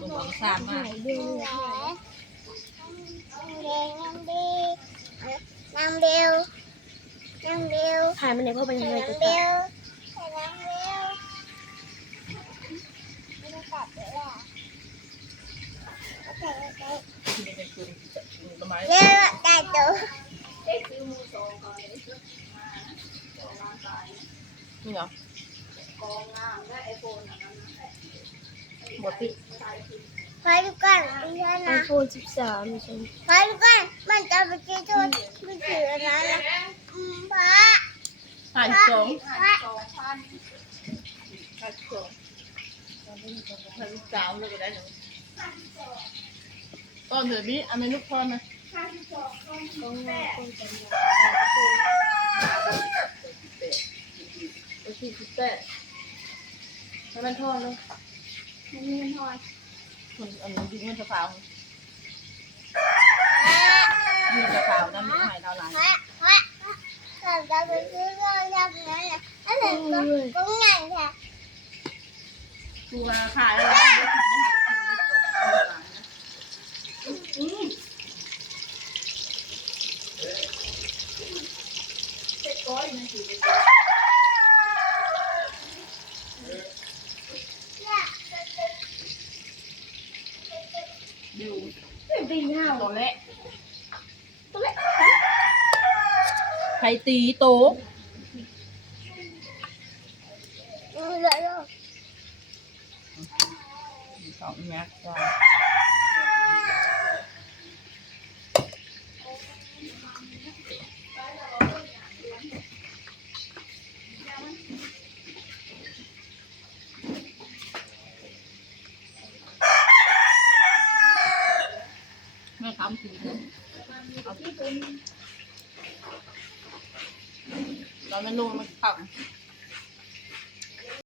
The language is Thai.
ตัวบอกสามมากนางเบลถ่ายมันในพ่อเป็นยังไงก็ได้เยอะแต่ตัวนี่เหรอหมดที่ไปดูกันไอโฟน13ใช่ไหมไปดูกันมันจะไปกินโทษไม่ถืออะไรนะพระผ่านสองผ่านสองผ่านสามเลยก็ได้หนูตอนเดี๋ยวนี้อันนี้ลูกพ่อนะ48ให้มันทอดเลยมันมีมันทอดคนอันนี้ยิงเงินสะพาวยิงสะพาวน้ำหายดาวหลายเราจะไปซื้อเราอย่างนั้นแหละแล้วเสร็จก็ง่ายแค่ตัวขายแล้วได้ขายได้ดูตีห้าตัวเละใครตีโต๊ะสองยักษ์จ้าแม่ทำสีเราไม่รู้มันขับ